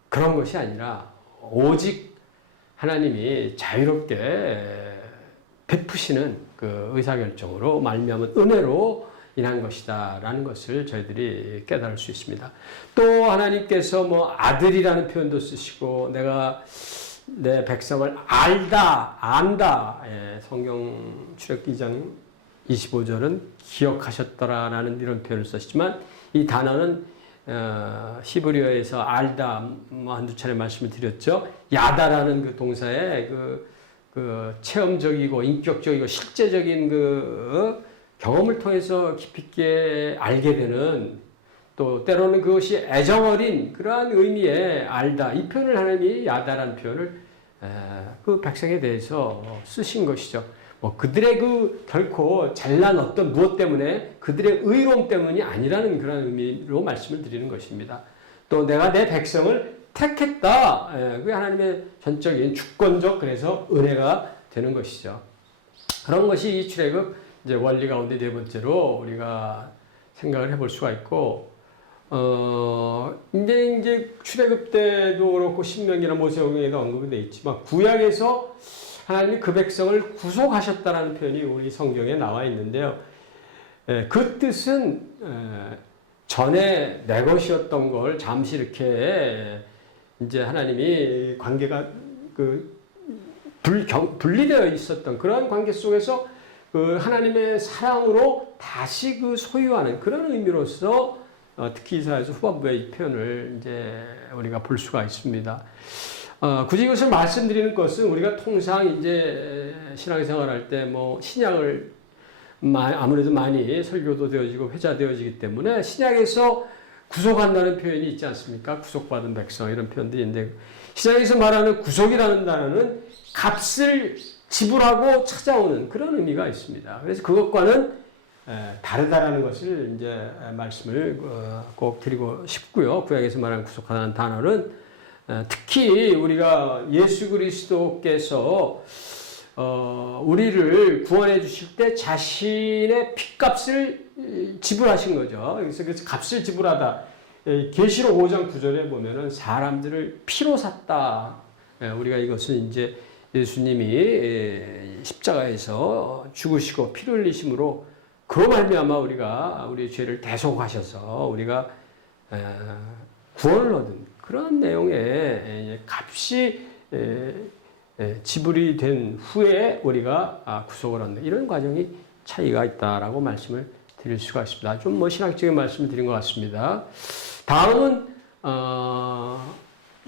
그런 것이 아니라 오직 하나님이 자유롭게 베푸시는 그 의사결정으로 말미암은 은혜로 인한 것이다라는 것을 저희들이 깨달을 수 있습니다. 또 하나님께서 뭐 아들이라는 표현도 쓰시고 내가 내 백성을 안다. 성경 출애굽기 2장 25절은 기억하셨더라라는 이런 표현을 쓰시지만 이 단어는 히브리어에서 알다 뭐 한두 차례 말씀을 드렸죠. 야다라는 그 동사의 그 체험적이고 인격적이고 실제적인 그 경험을 통해서 깊이 있게 알게 되는 또 때로는 그것이 애정어린 그러한 의미의 알다. 이 표현을 하나님이 야다라는 표현을 그 백성에 대해서 쓰신 것이죠. 뭐 그들의 그 결코 잘난 어떤 무엇 때문에 그들의 의로움 때문이 아니라는 그런 의미로 말씀을 드리는 것입니다. 또 내가 내 백성을 택했다. 그게 하나님의 전적인 주권적 그래서 은혜가 되는 것이죠. 그런 것이 이 출애굽 이제 원리 가운데 네 번째로 우리가 생각을 해볼 수가 있고 이제 출애굽 때도 그렇고 신명기나 모세오경에도 언급이 되어 있지만 구약에서 하나님이 그 백성을 구속하셨다라는 표현이 우리 성경에 나와 있는데요. 그 뜻은 전에 내 것이었던 걸 잠시 이렇게 이제 하나님이 관계가 분리되어 있었던 그러한 관계 속에서 그 하나님의 사랑으로 다시 소유하는 그런 의미로서 특히 이사야서 후반부의 이 표현을 이제 우리가 볼 수가 있습니다. 굳이 이것을 말씀드리는 것은 우리가 통상 이제 신앙생활할 때 뭐 신약을 아무래도 많이 설교도 되어지고 회자되어지기 때문에 신약에서 구속한다는 표현이 있지 않습니까? 구속받은 백성 이런 표현들이 있는데 신약에서 말하는 구속이라는 단어는 값을 지불하고 찾아오는 그런 의미가 있습니다. 그래서 그것과는 다르다라는 것을 이제 말씀을 꼭 드리고 싶고요. 구약에서 말하는 구속하다는 단어는 특히 우리가 예수 그리스도께서 우리를 구원해 주실 때 자신의 핏값을 지불하신 거죠. 그래서 값을 지불하다. 계시록 5장 9절에 보면은 사람들을 피로 샀다. 우리가 이것은 이제 예수님이 십자가에서 죽으시고 피를 흘리심으로 그로 말미암아 우리가 우리의 죄를 대속하셔서 우리가 구원을 얻은 그런 내용의 값이 지불이 된 후에 우리가 구속을 얻는 이런 과정이 차이가 있다라고 말씀을 드릴 수가 있습니다. 좀 뭐 신학적인 말씀을 드린 것 같습니다. 다음은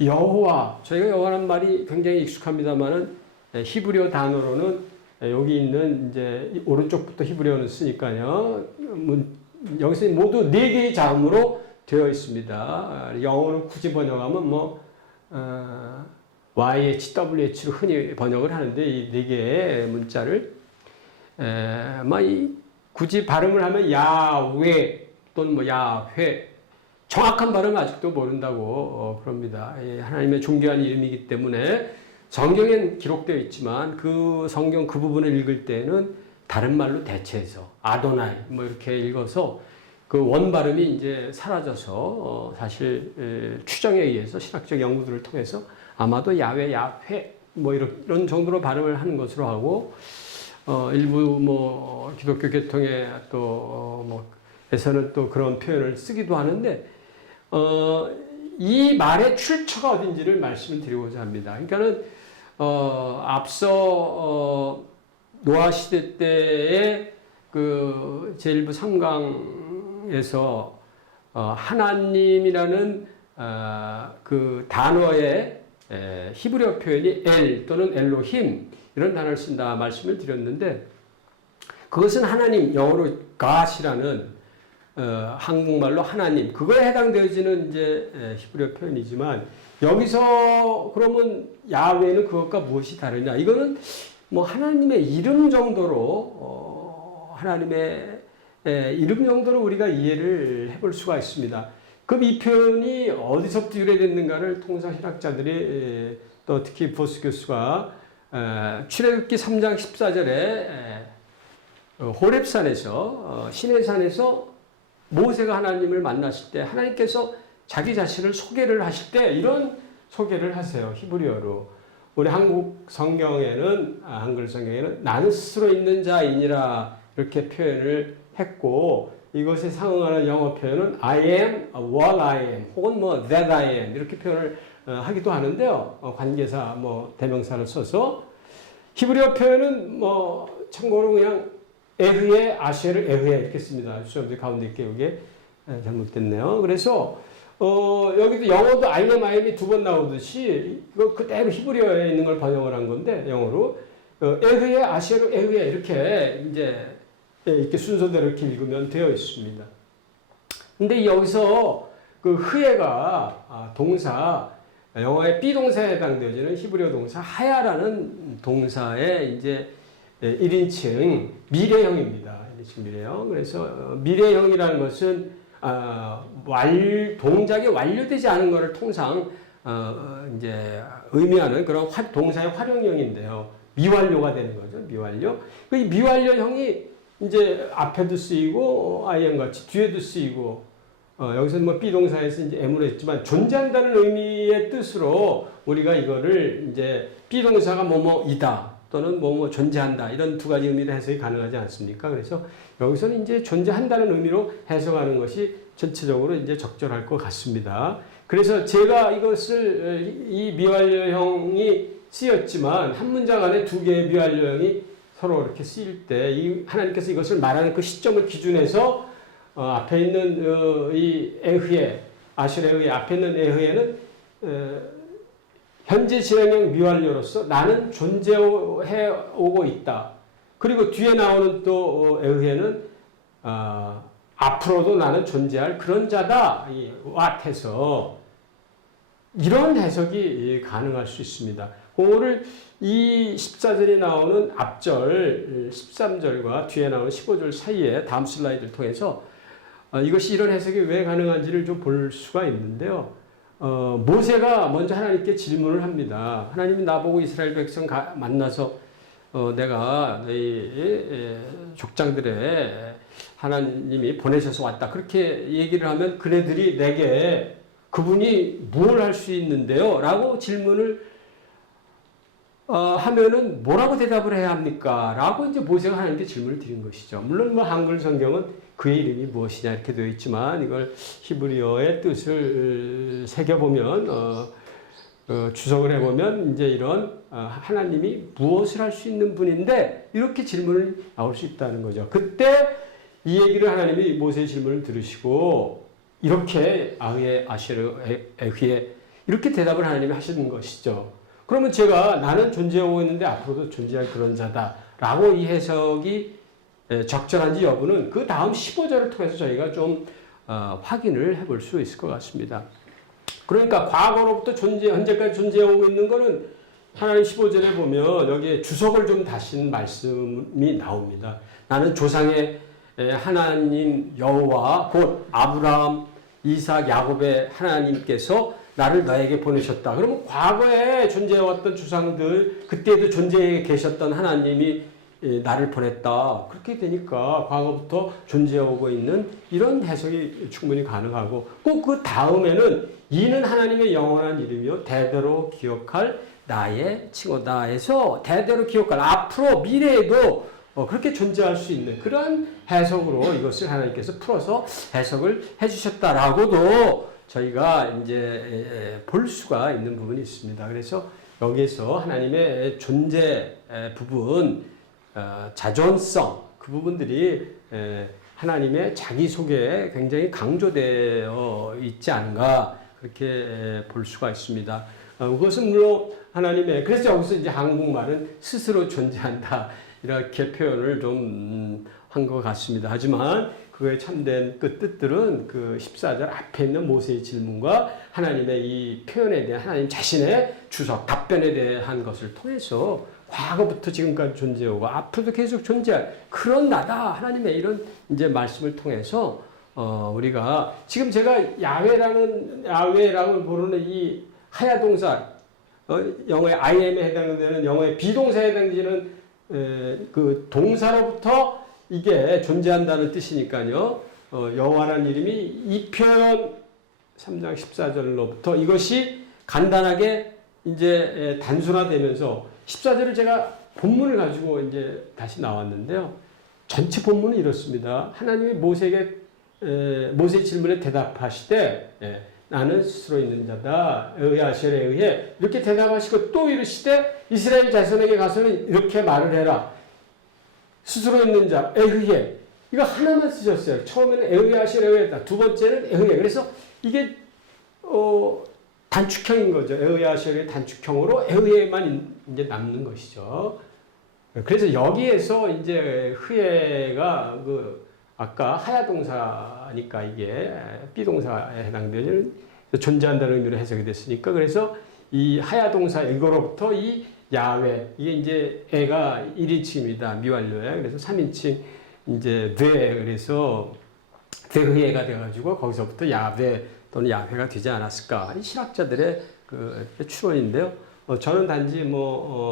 여호와. 저희가 여호와라는 말이 굉장히 익숙합니다만은 히브리어 단어로는 여기 있는 이제 오른쪽부터 히브리어는 쓰니까요. 여기서 모두 4개의 자음으로 되어 있습니다. 영어로 굳이 번역하면 뭐 YHWH로 흔히 번역을 하는데 이 4개의 문자를 굳이 발음을 하면 야외 또는 뭐 야회 정확한 발음 아직도 모른다고 그럽니다. 하나님의 존귀한 이름이기 때문에 성경엔 기록되어 있지만 그 성경 그 부분을 읽을 때는 다른 말로 대체해서 아도나이 뭐 이렇게 읽어서 그 원 발음이 이제 사라져서 사실 추정에 의해서 신학적 연구들을 통해서 아마도 야외, 야회 뭐 이런 정도로 발음을 하는 것으로 하고 일부 뭐 기독교 계통에 또 에서는 또 그런 표현을 쓰기도 하는데 이 말의 출처가 어딘지를 말씀을 드리고자 합니다. 그러니까는 앞서 노아 시대 때의 그 제1부 3강에서 하나님이라는 그 단어의 히브리어 표현이 엘 또는 엘로힘 이런 단어를 쓴다 말씀을 드렸는데 그것은 하나님 영어로 God이라는 한국말로 하나님 그거에 해당되어지는 이제 히브리어 표현이지만 여기서 그러면 야훼는 그것과 무엇이 다르냐? 이거는 뭐 하나님의 이름 정도로 하나님의 이름 정도로 우리가 이해를 해볼 수가 있습니다. 그럼 이 표현이 어디서부터 유래됐는가를 통상 신학자들이 또 특히 보스 교수가 출애굽기 3장 14절에 호렙산에서 시내산에서 모세가 하나님을 만났을 때 하나님께서 자기 자신을 소개를 하실 때 이런 소개를 하세요. 히브리어로. 우리 한국 성경에는 한글 성경에는 나는 스스로 있는 자이니라 이렇게 표현을 했고 이것에 상응하는 영어 표현은 I am what I am 혹은 뭐 that I am 이렇게 표현을 하기도 하는데요. 관계사 뭐 대명사를 써서 히브리어 표현은 뭐 참고로 그냥 에흐에 아쉐를 에흐에 이렇게 씁니다. 수업들 가운데 있게 이게 잘못됐네요. 그래서 여기도 영어도 I am이 2번 나오듯이 이거 그대로 히브리어에 있는 걸 번역을 한 건데 영어로 에흐에 아쉐로 에흐에 이렇게 이제 이렇게 순서대로 이렇게 읽으면 되어 있습니다. 근데 여기서 그 흐에가 동사 영어의 비동사에 해당되어지는 히브리어 동사 하야라는 동사의 이제 1인칭 미래형입니다. 1인칭 미래형. 그래서 미래형이라는 것은 동작이 완료되지 않은 것을 통상 이제 의미하는 그런 동사의 활용형인데요. 미완료가 되는 거죠. 미완료. 그 미완료형이 이제 앞에도 쓰이고 I am 같이 뒤에도 쓰이고 여기서 뭐 비동사에서 이제 M으로 했지만 존재한다는 의미의 뜻으로 우리가 이거를 이제 비동사가 뭐뭐이다 또는 뭐뭐 존재한다 이런 두 가지 의미로 해석이 가능하지 않습니까? 그래서 여기서는 이제 존재한다는 의미로 해석하는 것이 전체적으로 이제 적절할 것 같습니다. 그래서 제가 이것을 이 미완료형이 쓰였지만 한 문장 안에 두 개의 미완료형이 서로 이렇게 쓰일 때 이 하나님께서 이것을 말하는 그 시점을 기준해서 앞에 있는 이 에흐에 아슈레의 앞에 있는 에흐에는 현재 진행형 미완료로서 나는 존재해 오고 있다. 그리고 뒤에 나오는 또 에흐에는 앞으로도 나는 존재할 그런 자다. 이 왓해서 이런 해석이 가능할 수 있습니다. 오늘 이 14절에 나오는 앞절 13절과 뒤에 나오는 15절 사이에 다음 슬라이드를 통해서 이것이 이런 해석이 왜 가능한지를 좀 볼 수가 있는데요. 모세가 먼저 하나님께 질문을 합니다. 하나님이 나보고 이스라엘 백성 만나서 내가 너희 족장들에 하나님이 보내셔서 왔다. 그렇게 얘기를 하면 그네들이 내게 그분이 뭘 할 수 있는데요? 라고 질문을 하면은 뭐라고 대답을 해야 합니까? 라고 이제 모세가 하나님께 질문을 드린 것이죠. 물론 뭐 한글 성경은 그의 이름이 무엇이냐 이렇게 되어 있지만 이걸 히브리어의 뜻을 새겨보면 주석을 해보면 이제 이런 하나님이 무엇을 할 수 있는 분인데 이렇게 질문을 나올 수 있다는 거죠. 그때 이 얘기를 하나님이 모세의 질문을 들으시고 이렇게 아흐에 아쉐르 에흐에 이렇게 대답을 하나님이 하시는 것이죠. 그러면 제가 나는 존재하고 있는데 앞으로도 존재할 그런 자다라고 이 해석이 적절한지 여부는 그 다음 15절을 통해서 저희가 좀 확인을 해볼 수 있을 것 같습니다. 그러니까 과거로부터 현재까지 존재하고 있는 것은 하나님 15절에 보면 여기에 주석을 좀 다신 말씀이 나옵니다. 나는 조상의 하나님 여호와 곧 아브라함, 이삭, 야곱의 하나님께서 나를 너에게 보내셨다. 그러면 과거에 존재해왔던 주상들, 그때도 존재해 계셨던 하나님이 나를 보냈다. 그렇게 되니까 과거부터 존재하고 있는 이런 해석이 충분히 가능하고 꼭 그 다음에는 이는 하나님의 영원한 이름이요 대대로 기억할 나의 칭호다 해서 대대로 기억할 앞으로 미래에도 그렇게 존재할 수 있는 그런 해석으로 이것을 하나님께서 풀어서 해석을 해주셨다라고도 저희가 이제 볼 수가 있는 부분이 있습니다. 그래서 여기에서 하나님의 존재 부분, 자존성 그 부분들이 하나님의 자기소개에 굉장히 강조되어 있지 않은가 그렇게 볼 수가 있습니다. 그것은 물론 하나님의 그래서 여기서 이제 한국말은 스스로 존재한다 이렇게 표현을 좀 한 것 같습니다. 하지만 그의 참된 그 뜻들은 그 14절 앞에 있는 모세의 질문과 하나님의 이 표현에 대한 하나님 자신의 주석, 답변에 대한 것을 통해서 과거부터 지금까지 존재하고 앞으로도 계속 존재할 그런 나다. 하나님의 이런 이제 말씀을 통해서 우리가 지금 제가 야훼라고 부르는 이 하야 동사 영어의 I am에 해당되는 영어의 비동사에 해당되는 그 동사로부터 이게 존재한다는 뜻이니까요. 여호와라는 이름이 이 표현 3장 14절로부터 이것이 간단하게 이제 단순화되면서 14절을 제가 본문을 가지고 이제 다시 나왔는데요. 전체 본문은 이렇습니다. 하나님이 모세의 질문에 대답하시되 나는 스스로 있는 자다. 아셀에 의해 이렇게 대답하시고 또 이르시되 이스라엘 자손에게 가서는 이렇게 말을 해라. 스스로 있는 자, 에흐에. 이거 하나만 쓰셨어요. 처음에는 에흐에 아셀에 의해, 두 번째는 에흐에. 그래서 이게 단축형인 거죠. 에흐에 아셀의 단축형으로 에흐에만 이제 남는 것이죠. 그래서 여기에서 이제 흐에가 그 아까 하야 동사니까 이게 비동사에 해당되는 존재한다는 의미로 해석이 됐으니까 그래서 이 하야 동사 이거로부터 이 야훼 이게 이제 애가 1인칭입니다. 미완료에 그래서 3인칭 이제 돼 그래서 되흐에가 돼가지고 거기서부터 야훼 또는 야훼가 되지 않았을까 이 신학자들의 그 추론인데요. 저는 단지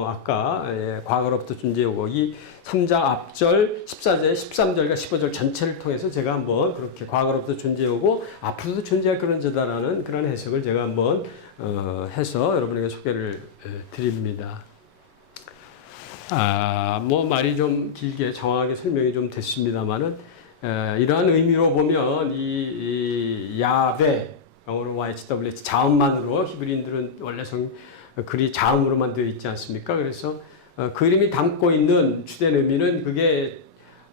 아까 과거로부터 존재하고 이 3장 앞절, 14절, 13절과 15절 전체를 통해서 제가 한번 그렇게 과거로부터 존재하고 앞으로도 존재할 그런 자다라는 그런 해석을 제가 한번 해서 여러분에게 소개를 드립니다. 말이 좀 길게 정확하게 설명이 좀 됐습니다만은 이러한 의미로 보면 이 야베, 영어로 YHWH 자음만으로 히브리인들은 원래 글이 자음으로만 되어 있지 않습니까? 그래서 그 이름이 담고 있는 주된 의미는 그게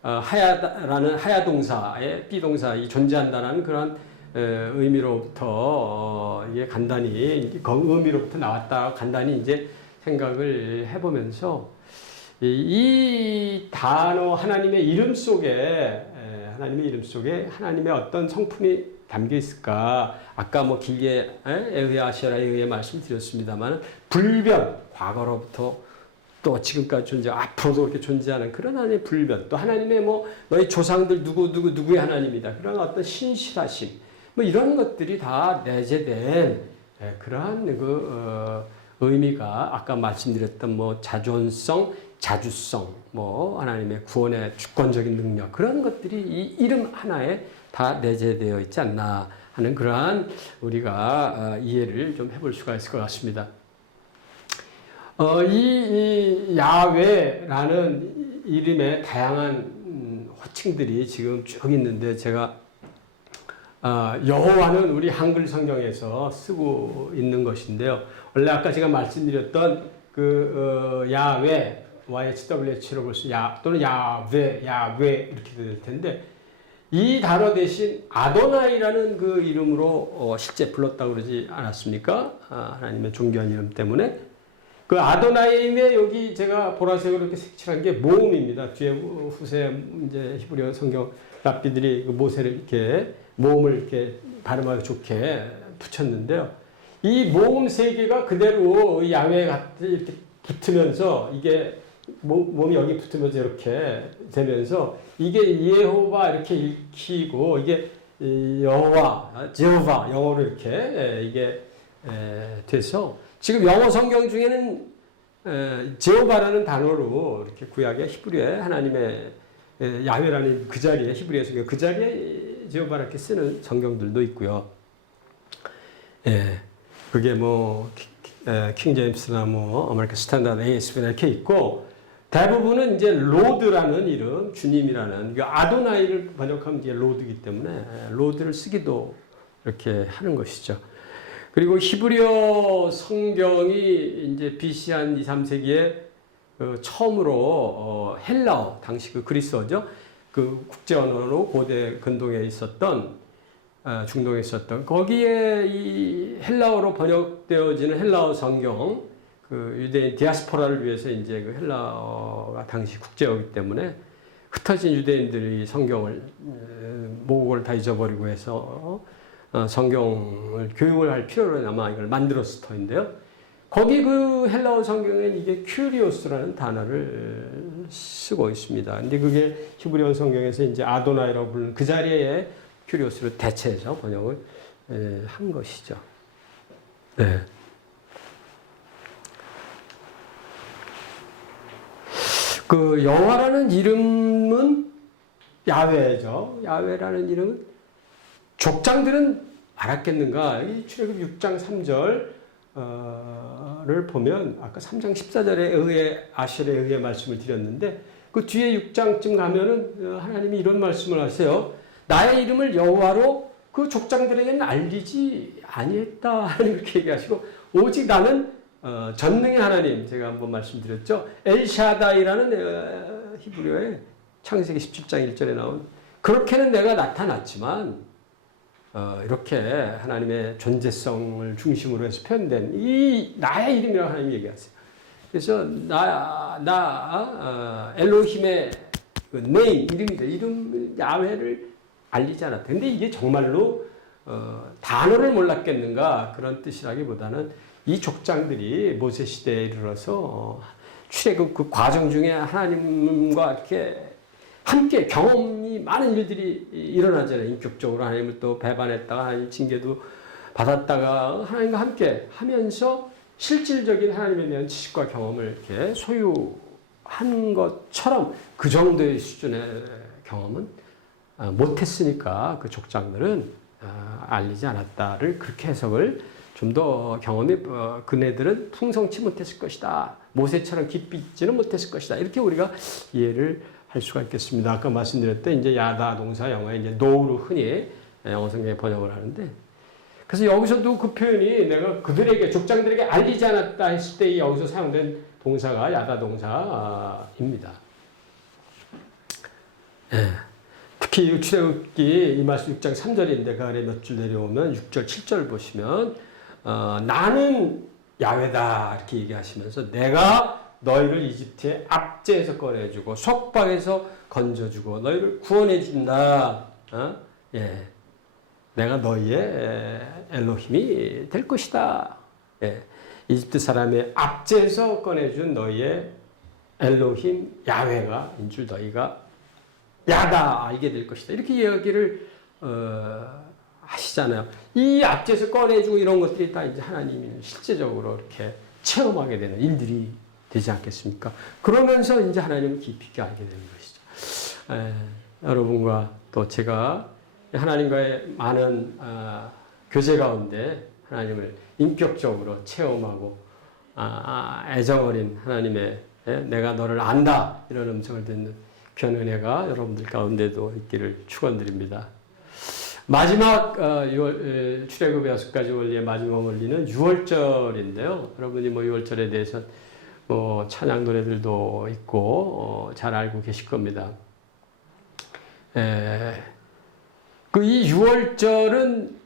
하야라는 하야 동사의 비동사 이 존재한다라는 그런 의미로부터 이게 간단히 그 의미로부터 나왔다 간단히 이제 생각을 해보면서 이 단어 하나님의 이름 속에 하나님의 어떤 성품이 담겨 있을까? 아까 길게 에흐에 아시라에 의해 말씀드렸습니다만 불변, 과거로부터 또 지금까지 존재하고 앞으로도 그렇게 존재하는 그런 하나님의 불변, 또 하나님의 너희 조상들 누구의 하나님이다. 그런 어떤 신실하심, 이런 것들이 다 내재된 그러한 의미가 아까 말씀드렸던 자존성, 자주성, 하나님의 구원의 주권적인 능력 그런 것들이 이 이름 하나에 다 내재되어 있지 않나 하는 그러한 우리가 이해를 좀 해볼 수가 있을 것 같습니다. 이 야훼라는 이름의 다양한 호칭들이 지금 쭉 있는데 제가 여호와는 우리 한글 성경에서 쓰고 있는 것인데요. 원래 아까 제가 말씀드렸던 야훼 YHWH로 볼 수 또는 야훼 이렇게 될 텐데 이 단어 대신 아도나이라는 그 이름으로 실제 불렀다고 그러지 않았습니까? 하나님의 존귀한 이름 때문에 그 아도나임의 여기 제가 보라색으로 이렇게 색칠한 게 모음입니다. 뒤에 후세 이제 히브리어 성경 랍비들이 그 모세를 이렇게 모음을 이렇게 발음하기 좋게 붙였는데요. 이 모음 세 개가 그대로 야훼 같이 이렇게 붙으면서 이게 몸이 여기 붙으면서 이렇게 되면서 이게 예호바 이렇게 읽히고 이게 여호와, 제호바 영어로 이렇게 이게 돼서 지금 영어 성경 중에는 제호바라는 단어로 이렇게 구약의 히브리어에 하나님의 야훼라는 그 자리에 히브리어 성경 그 자리에 제호바 이렇게 쓰는 성경들도 있고요. 그게 킹 제임스나 아메리칸 스탠다드 ASB나 이렇게 있고 대부분은 이제 로드라는 이름, 주님이라는 아도나이를 번역하면 이제 로드이기 때문에 로드를 쓰기도 이렇게 하는 것이죠. 그리고 히브리어 성경이 이제 BC 한 2, 3세기에 처음으로 헬라어, 당시 그리스어죠. 그 국제 언어로 고대 근동에 있었던 중동에 있었던 거기에 이 헬라어로 번역되어지는 헬라어 성경 그 유대인 디아스포라를 위해서 이제 그 헬라어가 당시 국제어이기 때문에 흩어진 유대인들이 성경을 모국어를 다 잊어버리고 해서 성경을 교육을 할 필요로 아마 이걸 만들었을 터인데요. 거기 그 헬라어 성경엔 이게 큐리오스라는 단어를 쓰고 있습니다. 근데 그게 히브리어 성경에서 이제 아도나이라고 부르는 그 자리에 큐리오스를 대체해서 번역을 한 것이죠. 네. 그 여호와라는 이름은 야훼죠. 야훼라는 이름은 족장들은 알았겠는가? 이 출애굽 6장 3절을 보면 아까 3장 14절에 의해 아실에 의해 말씀을 드렸는데 그 뒤에 6장쯤 가면은 하나님이 이런 말씀을 하세요. 나의 이름을 여호와로 그 족장들에게는 알리지 아니했다. 이렇게 얘기하시고 오직 나는 전능의 하나님 제가 한번 말씀드렸죠. 엘샤다이라는 히브리어의 창세기 17장 1절에 나온 그렇게는 내가 나타났지만 이렇게 하나님의 존재성을 중심으로 해서 표현된 이 나의 이름이라고 하나님이 얘기하세요. 그래서 엘로힘의 그 네임 이름이다. 이름 야훼를 알리지 않았다. 근데 이게 정말로 단어를 몰랐겠는가 그런 뜻이라기보다는 이 족장들이 모세 시대에 이르러서 출애굽 그 과정 중에 하나님과 이렇게 함께 경험이 많은 일들이 일어나잖아요. 인격적으로 하나님을 또 배반했다가 하나님 징계도 받았다가 하나님과 함께 하면서 실질적인 하나님에 대한 지식과 경험을 이렇게 소유한 것처럼 그 정도의 수준의 경험은 못했으니까 그 족장들은 알리지 않았다를 그렇게 해석을 좀 더 경험이 그네들은 풍성치 못했을 것이다. 모세처럼 깊이 있지는 못했을 것이다. 이렇게 우리가 이해를 할 수가 있겠습니다. 아까 말씀드렸던 이제 야다 동사 영어에 이제 노우로 흔히 영어 성경에 번역을 하는데 그래서 여기서도 그 표현이 내가 그들에게 족장들에게 알리지 않았다 했을 때 여기서 사용된 동사가 야다 동사입니다. 예. 특히 출애굽기 이말씀 6장 3절인데 그 아래 몇 줄 내려오면 6절 7절 보시면 나는 야훼다 이렇게 얘기하시면서 내가 너희를 이집트의 압제에서 꺼내주고 속박에서 건져주고 너희를 구원해준다. 예. 내가 너희의 엘로힘이 될 것이다. 예. 이집트 사람의 압제에서 꺼내준 너희의 엘로힘 야훼가 인줄 너희가 야다 이게 될 것이다. 이렇게 이야기를 하시잖아요. 이 압제에서 꺼내주고 이런 것들이 다 이제 하나님이 실제적으로 이렇게 체험하게 되는 일들이 되지 않겠습니까? 그러면서 이제 하나님을 깊이 있게 알게 되는 것이죠. 여러분과 또 제가 하나님과의 많은 교제 가운데 하나님을 인격적으로 체험하고 애정어린 하나님의 내가 너를 안다 이런 음성을 듣는 귀한 은혜가 여러분들 가운데도 있기를 축원드립니다. 마지막 출애굽의 6가지 원리의 마지막 원리는 유월절인데요. 여러분이 뭐 유월절에 대해서 뭐 찬양 노래들도 있고 잘 알고 계실 겁니다. 이 유월절은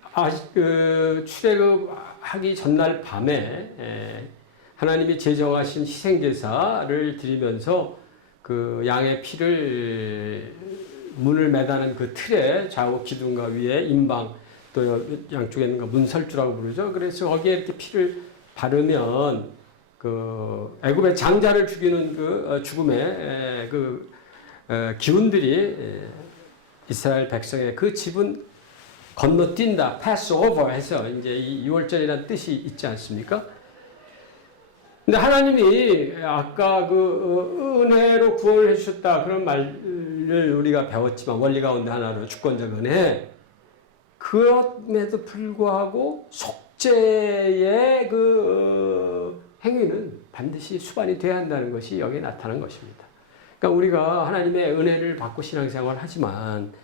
출애굽하기 전날 밤에 하나님이 제정하신 희생제사를 드리면서 그 양의 피를 문을 매다는 그 틀에 좌우 기둥과 위에 임방 또 양쪽에 있는 거 문설주라고 부르죠. 그래서 거기에 이렇게 피를 바르면 그 애굽의 장자를 죽이는 그 죽음의 그 기운들이 이스라엘 백성의 그 집은 건너뛴다, pass over 해서 이제 이 유월절이라는 뜻이 있지 않습니까? 근데 하나님이 아까 그 은혜로 구원을 해주셨다 그런 말을 우리가 배웠지만 원리 가운데 하나로 주권적 은혜 그럼에도 불구하고 속죄의 그 행위는 반드시 수반이 돼야 한다는 것이 여기에 나타난 것입니다. 그러니까 우리가 하나님의 은혜를 받고 신앙생활을 하지만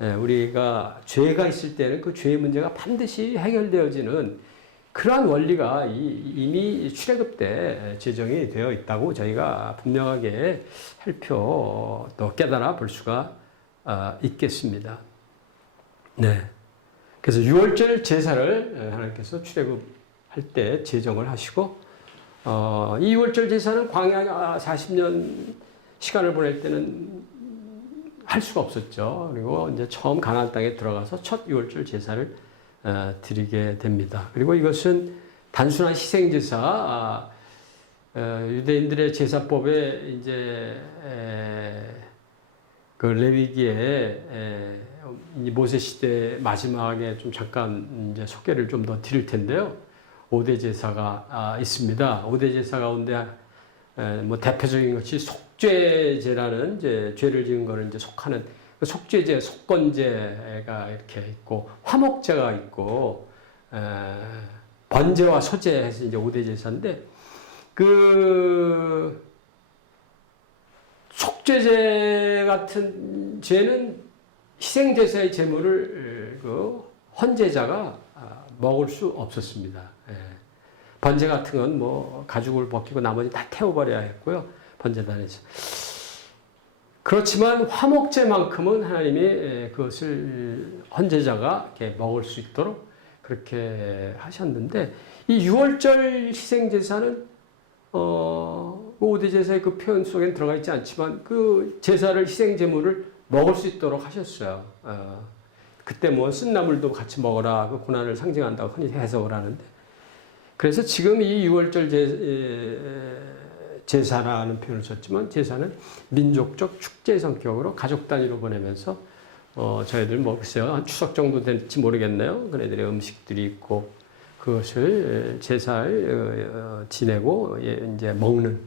우리가 죄가 있을 때는 그 죄의 문제가 반드시 해결되어지는 그러한 원리가 이미 출애굽 때 제정이 되어 있다고 저희가 분명하게 또 깨달아 볼 수가 있겠습니다. 네. 그래서 유월절 제사를 하나님께서 출애굽할 때 제정을 하시고 이 유월절 제사는 광야 40년 시간을 보낼 때는 할 수가 없었죠. 그리고 이제 처음 가나안 땅에 들어가서 첫 유월절 제사를 드리게 됩니다. 그리고 이것은 단순한 희생제사, 유대인들의 제사법에 이제 그 레위기에 모세 시대 마지막에 좀 잠깐 이제 소개를 좀 더 드릴 텐데요. 5대 제사가 있습니다. 5대 제사 가운데 뭐 대표적인 것이 속죄제라는 이제 죄를 지은 거를 이제 속하는 그 속죄제, 속건제가 이렇게 있고 화목제가 있고 번제와 소제 해서 이제 5대 제사인데 그 속죄제 같은 죄는 희생제사의 제물을 그 헌제자가 먹을 수 없었습니다. 번제 같은 건 뭐 가죽을 벗기고 나머지 다 태워버려야 했고요. 번제단에서. 그렇지만 화목제만큼은 하나님이 그것을 헌제자가 이렇게 먹을 수 있도록 그렇게 하셨는데 이 유월절 희생제사는 5대 제사의 그 표현 속엔 들어가 있지 않지만 그 제사를 희생제물을 먹을 수 있도록 하셨어요. 그때 뭐 쓴나물도 같이 먹어라 그 고난을 상징한다고 흔히 해석을 하는데 그래서 지금 이 유월절 제사라는 표현을 썼지만 제사는 민족적 축제 성격으로 가족 단위로 보내면서 저희들 뭐 글쎄요 한 추석 정도 될지 모르겠네요. 그네들의 음식들이 있고 그것을 제사를 지내고 이제 먹는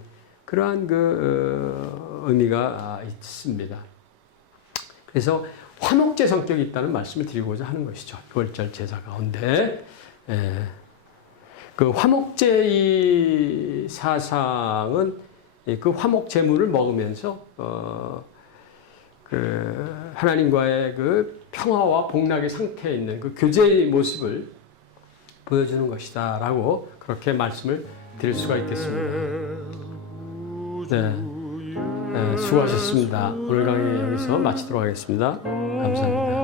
그러한 그 의미가 있습니다. 그래서 화목제 성격이 있다는 말씀을 드리고자 하는 것이죠. 6월절 제사 가운데 그 화목제 이 사상은 그 화목 제물을 먹으면서 그 하나님과의 그 평화와 복락의 상태에 있는 그 교제의 모습을 보여주는 것이다라고 그렇게 말씀을 드릴 수가 있겠습니다. 네, 수고하셨습니다. 오늘 강의 여기서 마치도록 하겠습니다. 감사합니다.